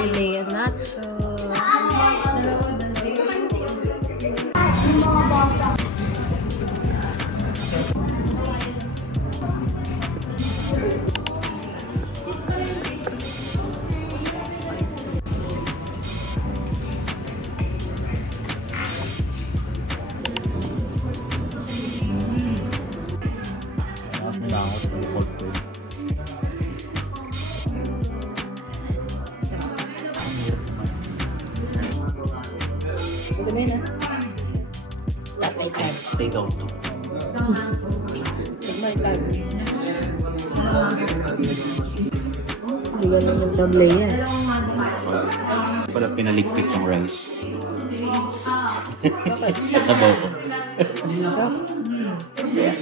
Galilea Nacho. Take out. Hindi ba naman table yan? Pala pinaligpit yung rice. Sasabaw ko. Yeah.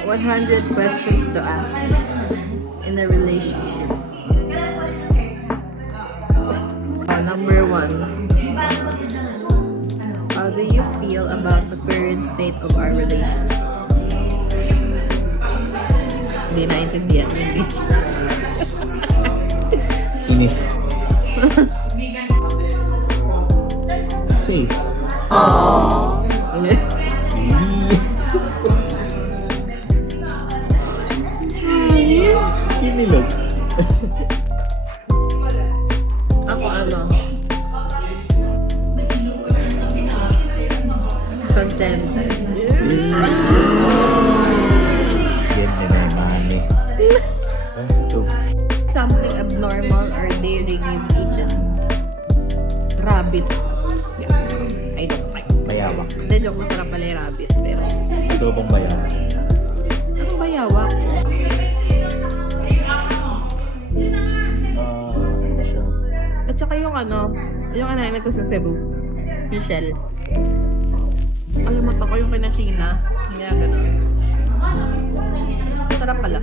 100 questions to ask in a relationship. Number 1. How do you feel about the current state of our relationship? Hindi naintindihan. Inis. Safe. Aww. Kinilog. Ako ano? Contented. Ganda na yung mami. Something abnormal or daring you've eaten? Rabbit. Yeah. I don't like. Bayawak. Hindi, joke, masarap pala yung rabbit. Pero... Ito bang bayawak? Anong bayawak? Ano siya? At saka yung ano, yung anayin ko sa Cebu. Michelle. Alimutan ko yung kina Sheena. Nga gano'n. Sarap pala.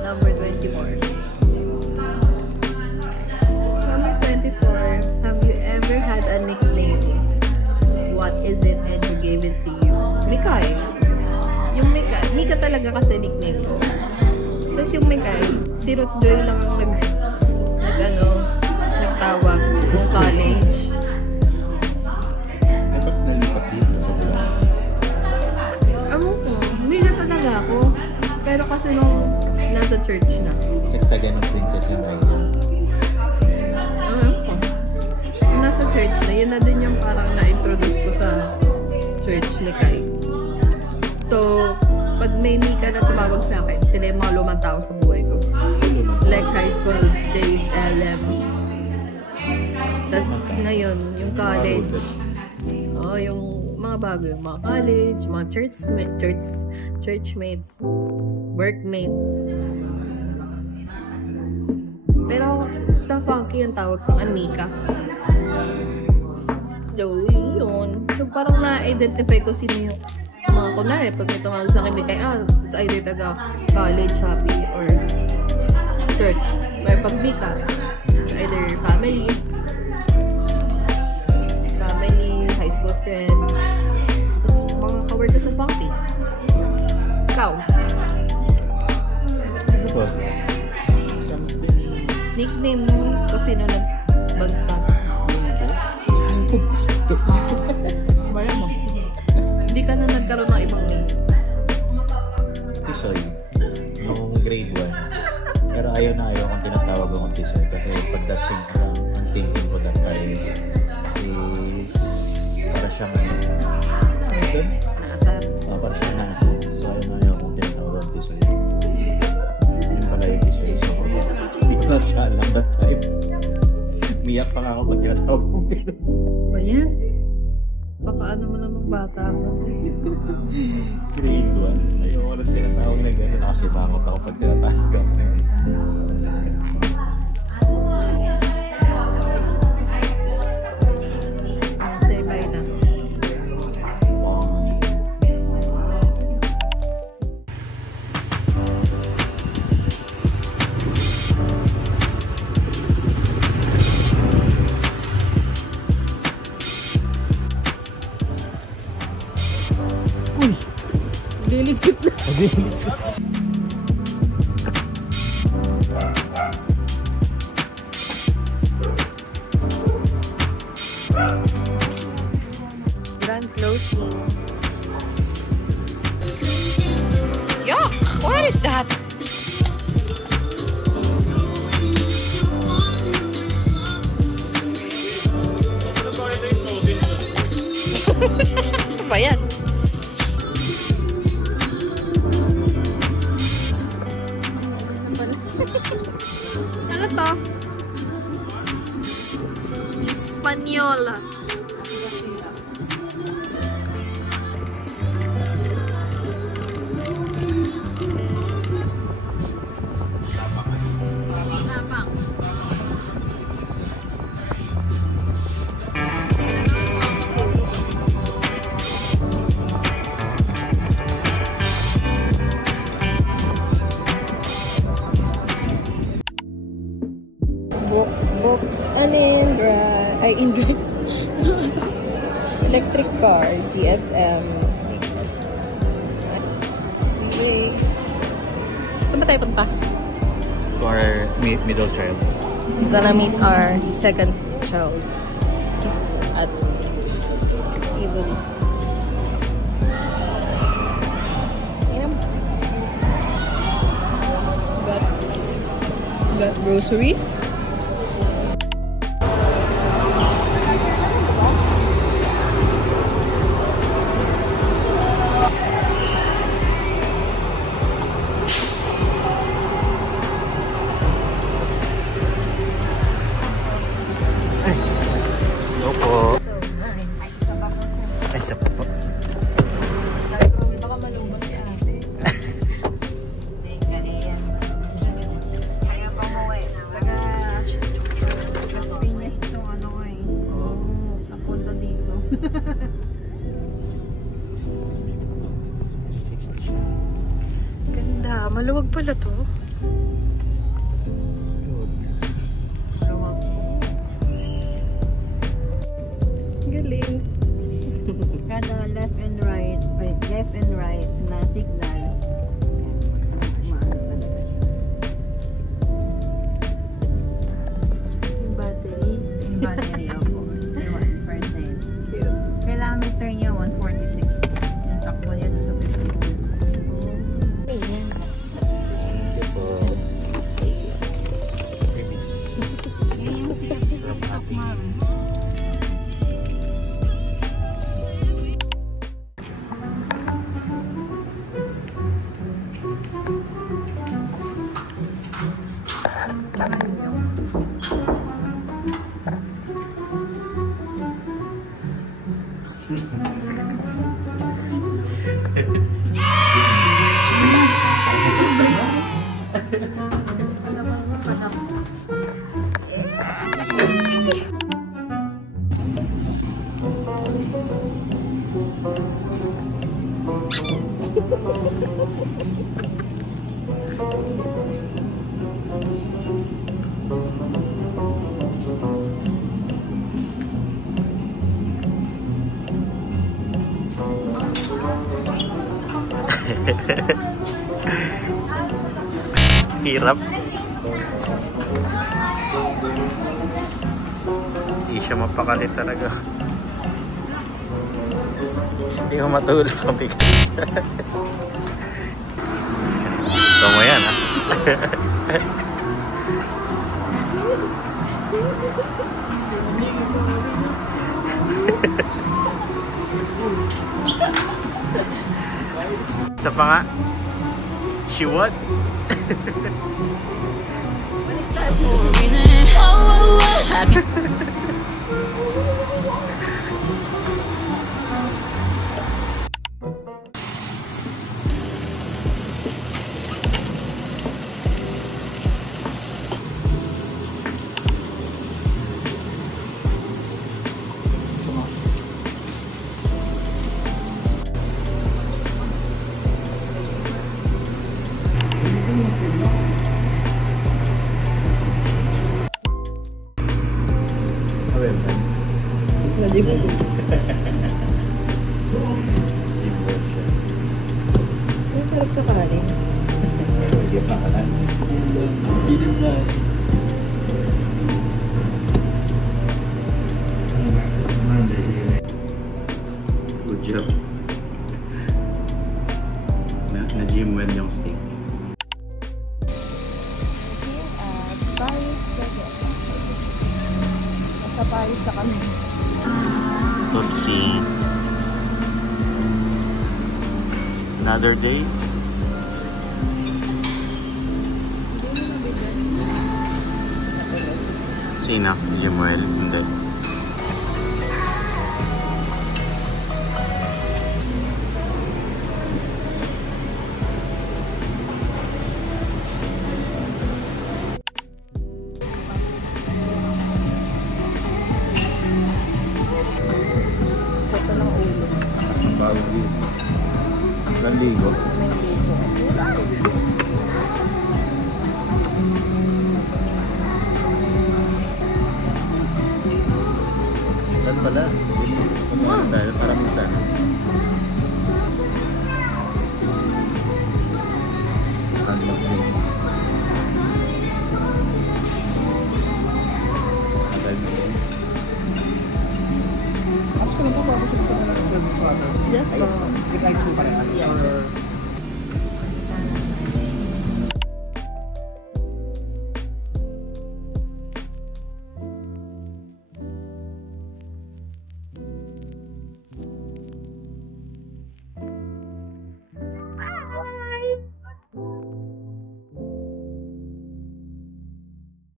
Number 24. Number 24. Have you ever had a nickname? What is it and who gave it to you? Mikay. Yung Mikay. Mika talaga kasi nickname ko. Tapos yung Mikay, si Ruth Joy lang ang nagtawag nung college. Dapat nalipat dito sa buwan. Hindi na talaga ako. Pero kasi nung nasa church na. Sagsagan ng princess yung idea. Nung nasa church na, yun na din yung parang na-introduce ko sa church ni Kai. So, pag may Mika na tumawag sa akin, sila yung mga lumang tao sa buhay ko. Like high school days, LM. Tapos ngayon, yung college. Yung mga bago, yung mga college, mga churchmates, workmates. Pero sa funky yung tawag sa Mika. So, yun. So, parang na-identify ko sino yung mga kunwari, pag may tumawag sa akin, Mikay, it's either taga college, happy, or church. May pag Mika, either family, high school friends, tapos mga kawork ko sa funky. Ikaw? Nickname mo kung sino nag-bagsak. Bala mo. Hindi ka na nagkaroon ng ibang name. Tisoy. Noong grade 1. Pero ayaw kung tinatawag akong Tisoy. Kasi pagdating ko lang, ang thinking ko that time is para siyang Nakasar. para siyang nakasar. So ayaw kung tinatawag akong Tisoy. Yun pala yung Tisoy. So hindi ko na siya alam that time. Miyak pa nga ako pag tinatawag akong Tisoy. Ba yan? Baka ano mo namang bata ako. Grade 1. Ayoko na tinatawag na gano'n. Kasi bangot ako pag tinatawag ako. Say bye na. Naglilipit na. Grand closing. Yuck! What is that? Ano ba yan? Ano to? Espanyola. Lapang. Book an Indra electric car, GSM. Okay. Saan ba tayo punta? To our middle child. Gonna meet our second child at Tivoli. Got groceries. Ganda. Maluwag pala to. Galing. Kada left and right na signal. Yung battery. Yung battery ako. 1%. Kilometer niya 146. Yung takbo niya doon sa 50. Hirap. Hindi siya mapakali talaga. Hindi ko matulog ang bigat. Gusto mo yan, ha? Isa pa nga. She would. masarap sa kanin. Hindi pa kalan. Bilin sa... Good job. Na-gym well yung steak. Paris ka dyan. Nasa Paris na kami. Oopsie. Another date? Sino? Jemuel? Hindi. Ito ng ulo. Bagong dito. Naligo. May ligo. Kan pala. Dahil paramitan.